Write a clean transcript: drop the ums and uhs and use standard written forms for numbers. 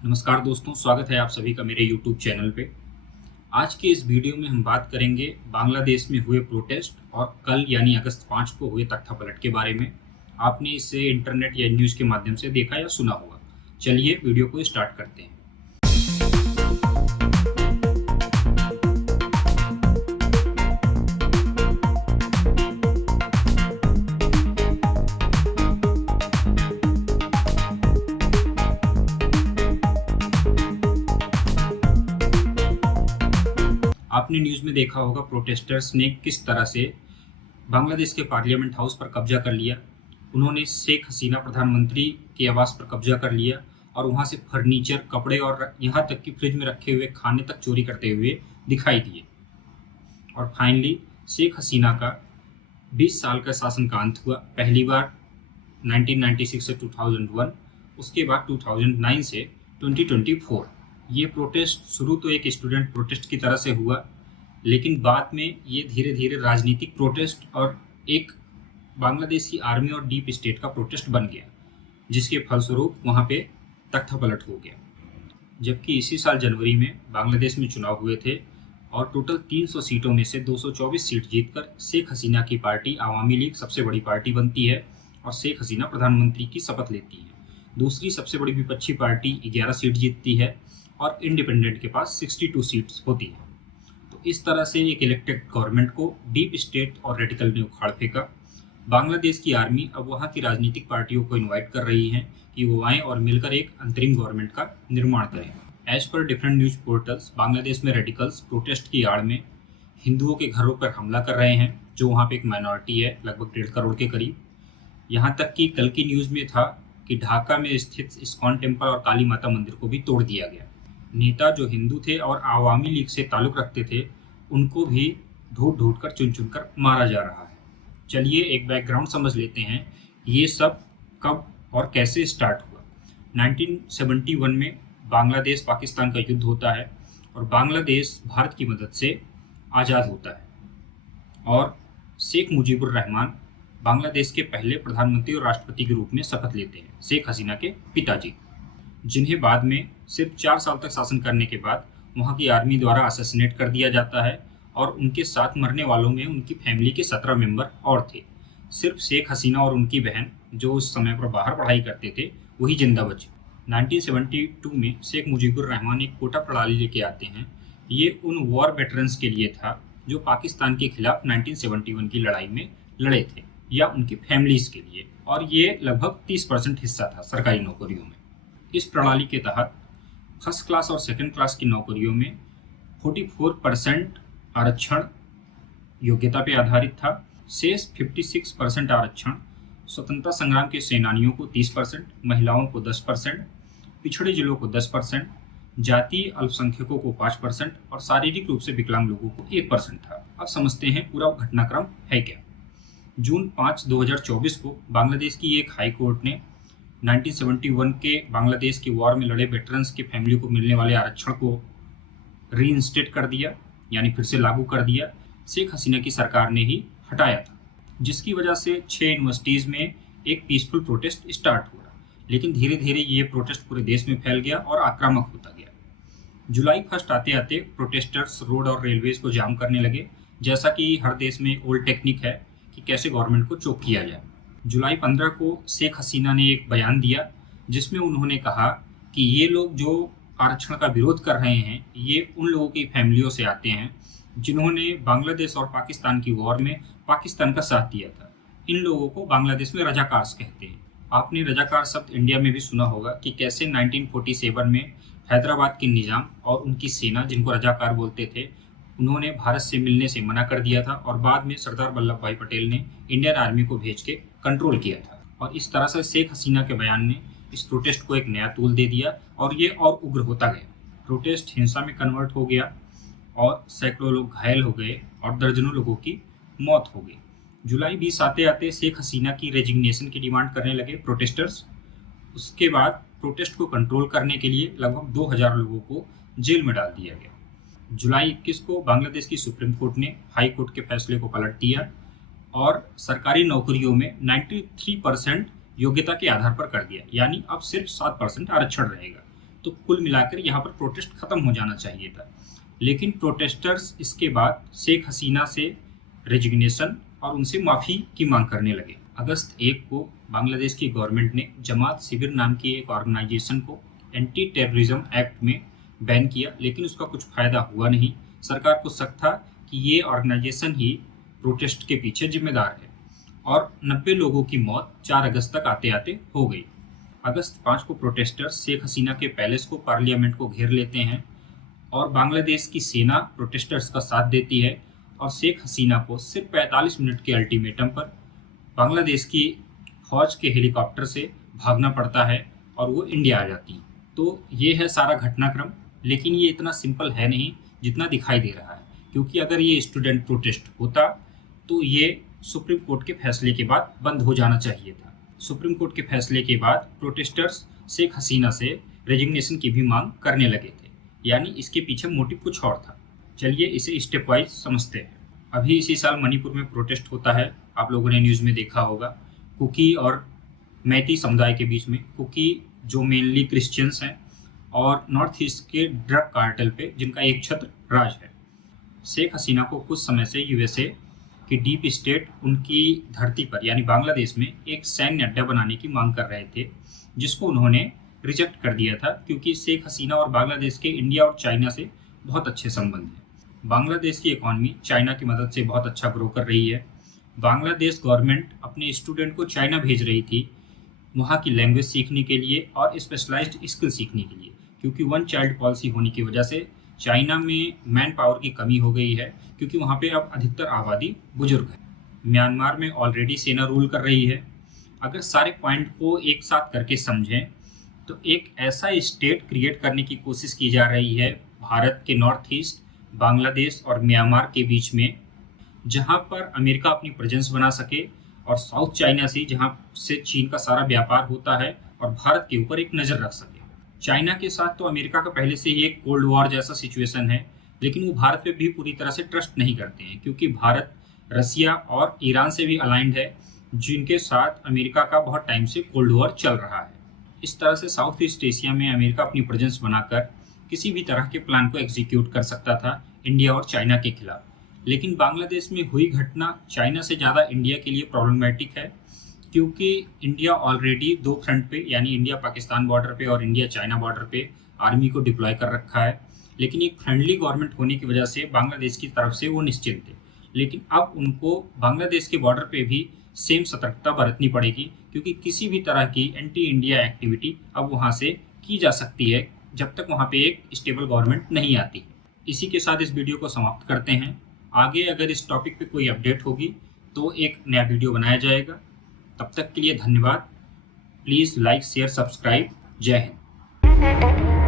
नमस्कार दोस्तों, स्वागत है आप सभी का मेरे YouTube चैनल पे। आज के इस वीडियो में हम बात करेंगे बांग्लादेश में हुए प्रोटेस्ट और कल यानी अगस्त 5 को हुए तख्तापलट के बारे में। आपने इसे इंटरनेट या न्यूज़ के माध्यम से देखा या सुना होगा। चलिए वीडियो को स्टार्ट करते हैं। आपने न्यूज़ में देखा होगा प्रोटेस्टर्स ने किस तरह से बांग्लादेश के पार्लियामेंट हाउस पर कब्जा कर लिया। उन्होंने शेख हसीना प्रधानमंत्री के आवास पर कब्जा कर लिया और वहां से फर्नीचर, कपड़े और यहाँ तक कि फ्रिज में रखे हुए खाने तक चोरी करते हुए दिखाई दिए। और फाइनली शेख हसीना का 20 साल का शासन का अंत हुआ। पहली बार 1996 से 2001, उसके बाद 2009 से 2024। ये प्रोटेस्ट शुरू तो एक स्टूडेंट प्रोटेस्ट की तरह से हुआ, लेकिन बाद में ये धीरे धीरे राजनीतिक प्रोटेस्ट और एक बांग्लादेश की आर्मी और डीप स्टेट का प्रोटेस्ट बन गया, जिसके फलस्वरूप वहाँ पे तख्तापलट हो गया। जबकि इसी साल जनवरी में बांग्लादेश में चुनाव हुए थे और टोटल 300 सीटों में से 224 सीट जीतकर शेख हसीना की पार्टी आवामी लीग सबसे बड़ी पार्टी बनती है और शेख हसीना प्रधानमंत्री की शपथ लेती है। दूसरी सबसे बड़ी विपक्षी पार्टी 11 सीट जीतती है और इंडिपेंडेंट के पास 62 सीट्स होती है। तो इस तरह से एक इलेक्टेड गवर्नमेंट को डीप स्टेट और रेडिकल ने उखाड़ फेंका। बांग्लादेश की आर्मी अब वहाँ की राजनीतिक पार्टियों को इनवाइट कर रही है कि वो आएँ और मिलकर एक अंतरिम गवर्नमेंट का निर्माण करें। As per different news portals, Bangladesh में रेडिकल्स प्रोटेस्ट की आड़ में हिंदुओं के घरों पर हमला कर रहे हैं, जो वहाँ पे एक माइनॉरिटी है, लगभग 1.5 करोड़ के करीब। यहाँ तक कि कल की न्यूज़ में था कि ढाका में स्थित इस्कॉन टेम्पल और काली माता मंदिर को भी तोड़ दिया गया। नेता जो हिंदू थे और आवामी लीग से ताल्लुक़ रखते थे, उनको भी ढूंढ कर चुन कर मारा जा रहा है। चलिए एक बैकग्राउंड समझ लेते हैं, ये सब कब और कैसे स्टार्ट हुआ। 1971 में बांग्लादेश पाकिस्तान का युद्ध होता है और बांग्लादेश भारत की मदद से आज़ाद होता है और शेख मुजीबुर रहमान बांग्लादेश के पहले प्रधानमंत्री और राष्ट्रपति के रूप में शपथ लेते हैं, शेख हसीना के पिताजी, जिन्हें बाद में सिर्फ 4 साल तक शासन करने के बाद वहाँ की आर्मी द्वारा असैसिनेट कर दिया जाता है और उनके साथ मरने वालों में उनकी फैमिली के 17 मेंबर और थे। सिर्फ शेख हसीना और उनकी बहन, जो उस समय पर बाहर पढ़ाई करते थे, वही जिंदा बचे। 1972 में शेख मुजीबुर रहमान एक कोटा प्रणाली लेके आते हैं। ये उन वॉर वेटरन्स के लिए था जो पाकिस्तान के खिलाफ 1971 की लड़ाई में लड़े थे, या उनकी फैमिलीज के लिए, और ये लगभग 30% हिस्सा था सरकारी नौकरियों में। इस प्रणाली के तहत फर्स्ट क्लास और सेकंड क्लास की नौकरियों में 44% आरक्षण योग्यता पे आधारित था। शेष 56% आरक्षण स्वतंत्रता संग्राम के सेनानियों को 30%, महिलाओं को 10%, पिछड़े जिलों को 10%, जातीय अल्पसंख्यकों को 5% और शारीरिक रूप से विकलांग लोगों को 1% था। अब समझते हैं पूरा घटनाक्रम है क्या। जून 5, 2024 को बांग्लादेश की एक हाई कोर्ट ने 1971 के बांग्लादेश की वॉर में लड़े वेटरन्स की फैमिली को मिलने वाले आरक्षण को रीइंस्टेट कर दिया, यानी फिर से लागू कर दिया। शेख हसीना की सरकार ने ही हटाया था, जिसकी वजह से 6 यूनिवर्सिटीज़ में एक पीसफुल प्रोटेस्ट स्टार्ट हुआ। लेकिन धीरे धीरे ये प्रोटेस्ट पूरे देश में फैल गया और आक्रामक होता गया। जुलाई 1 आते आते प्रोटेस्टर्स रोड और रेलवेज को जाम करने लगे, जैसा कि हर देश में ओल्ड टेक्निक है कि कैसे गवर्नमेंट को चोक किया जाए। जुलाई 15 को शेख हसीना ने एक बयान दिया, जिसमें उन्होंने कहा कि ये लोग जो आरक्षण का विरोध कर रहे हैं, ये उन लोगों की फैमिलियों से आते हैं जिन्होंने बांग्लादेश और पाकिस्तान की वॉर में पाकिस्तान का साथ दिया था। इन लोगों को बांग्लादेश में रजाकार्स कहते हैं। आपने रजाकार शब्द इंडिया में भी सुना होगा कि कैसे 1947 में हैदराबाद के निज़ाम और उनकी सेना, जिनको रजाकार बोलते थे, उन्होंने भारत से मिलने से मना कर दिया था और बाद में सरदार वल्लभ भाई पटेल ने इंडियन आर्मी को भेज के कंट्रोल किया था। और इस तरह से शेख हसीना के बयान ने इस प्रोटेस्ट को एक नया तूल दे दिया और ये और उग्र होता गया। प्रोटेस्ट हिंसा में कन्वर्ट हो गया और सैकड़ों लोग घायल हो गए और दर्जनों लोगों की मौत हो गई। जुलाई 20 आते आते शेख हसीना की रेजिग्नेशन की डिमांड करने लगे प्रोटेस्टर्स। उसके बाद प्रोटेस्ट को कंट्रोल करने के लिए लगभग 2000 लोगों को जेल में डाल दिया गया। जुलाई 21 को बांग्लादेश की सुप्रीम कोर्ट ने हाई कोर्ट के फैसले को पलट दिया और सरकारी नौकरियों में 93% योग्यता के आधार पर कर दिया, यानी अब सिर्फ 7% आरक्षण रहेगा। तो कुल मिलाकर यहाँ पर प्रोटेस्ट खत्म हो जाना चाहिए था। लेकिन प्रोटेस्टर्स इसके बाद शेख हसीना से रेजिग्नेशन और उनसे माफ़ी की मांग करने लगे। अगस्त 1 को बांग्लादेश की गवर्नमेंट ने जमात शिविर नाम की एक ऑर्गेनाइजेशन को एंटी टेररिज्म एक्ट में बैन किया, लेकिन उसका कुछ फ़ायदा हुआ नहीं। सरकार को शक था कि ये ऑर्गेनाइजेशन ही प्रोटेस्ट के पीछे जिम्मेदार है और 90 लोगों की मौत 4 अगस्त तक आते आते हो गई। अगस्त 5 को प्रोटेस्टर्स शेख हसीना के पैलेस को, पार्लियामेंट को घेर लेते हैं और बांग्लादेश की सेना प्रोटेस्टर्स का साथ देती है और शेख हसीना को सिर्फ 45 मिनट के अल्टीमेटम पर बांग्लादेश की फौज के हेलीकॉप्टर से भागना पड़ता है और वो इंडिया आ जाती है। तो ये है सारा घटनाक्रम, लेकिन ये इतना सिंपल है नहीं जितना दिखाई दे रहा है, क्योंकि अगर ये स्टूडेंट प्रोटेस्ट होता तो ये सुप्रीम कोर्ट के फैसले के बाद बंद हो जाना चाहिए था। सुप्रीम कोर्ट के फैसले के बाद प्रोटेस्टर्स शेख हसीना से रेजिग्नेशन की भी मांग करने लगे थे, यानी इसके पीछे मोटिव कुछ और था। चलिए इसे स्टेप वाइज समझते हैं। अभी इसी साल मणिपुर में प्रोटेस्ट होता है, आप लोगों ने न्यूज़ में देखा होगा, कुकी और मैती समुदाय के बीच में। कुकी जो मेनली क्रिश्चियंस हैं और नॉर्थ ईस्ट के ड्रग कार्टेल पे जिनका एक छत्र राज है। शेख हसीना को कुछ समय से यूएसए कि डीप स्टेट उनकी धरती पर यानी बांग्लादेश में एक सैन्य अड्डा बनाने की मांग कर रहे थे, जिसको उन्होंने रिजेक्ट कर दिया था, क्योंकि शेख हसीना और बांग्लादेश के इंडिया और चाइना से बहुत अच्छे संबंध हैं। बांग्लादेश की इकॉनमी चाइना की मदद से बहुत अच्छा ग्रो कर रही है। बांग्लादेश गवर्नमेंट अपने स्टूडेंट को चाइना भेज रही थी वहाँ की लैंग्वेज सीखने के लिए और स्पेशलाइज्ड स्किल सीखने के लिए, क्योंकि वन चाइल्ड पॉलिसी होने की वजह से चाइना में मैन पावर की कमी हो गई है, क्योंकि वहाँ पे अब अधिकतर आबादी बुजुर्ग है। म्यांमार में ऑलरेडी सेना रूल कर रही है। अगर सारे पॉइंट को एक साथ करके समझें तो एक ऐसा स्टेट क्रिएट करने की कोशिश की जा रही है भारत के नॉर्थ ईस्ट, बांग्लादेश और म्यांमार के बीच में, जहाँ पर अमेरिका अपनी प्रेजेंस बना सके और साउथ चाइना सी जहाँ से चीन का सारा व्यापार होता है और भारत के ऊपर एक नज़र रख सके। चाइना के साथ तो अमेरिका का पहले से ही एक कोल्ड वॉर जैसा सिचुएशन है, लेकिन वो भारत पे भी पूरी तरह से ट्रस्ट नहीं करते हैं, क्योंकि भारत रसिया और ईरान से भी अलाइंड है, जिनके साथ अमेरिका का बहुत टाइम से कोल्ड वॉर चल रहा है। इस तरह से साउथ ईस्ट एशिया में अमेरिका अपनी प्रेजेंस बनाकर किसी भी तरह के प्लान को एग्जीक्यूट कर सकता था इंडिया और चाइना के खिलाफ। लेकिन बांग्लादेश में हुई घटना चाइना से ज़्यादा इंडिया के लिए प्रॉब्लमेटिक है, क्योंकि इंडिया ऑलरेडी 2 फ्रंट पे यानी इंडिया पाकिस्तान बॉर्डर पे और इंडिया चाइना बॉर्डर पे आर्मी को डिप्लॉय कर रखा है। लेकिन एक फ्रेंडली गवर्नमेंट होने की वजह से बांग्लादेश की तरफ से वो निश्चिंत थे, लेकिन अब उनको बांग्लादेश के बॉर्डर पे भी सेम सतर्कता बरतनी पड़ेगी, क्योंकि किसी भी तरह की एंटी इंडिया एक्टिविटी अब वहाँ से की जा सकती है जब तक वहाँ पे एक स्टेबल गवर्नमेंट नहीं आती। इसी के साथ इस वीडियो को समाप्त करते हैं। आगे अगर इस टॉपिक पे कोई अपडेट होगी तो एक नया वीडियो बनाया जाएगा। तब तक के लिए धन्यवाद। Please like, share, subscribe. जय हिंद।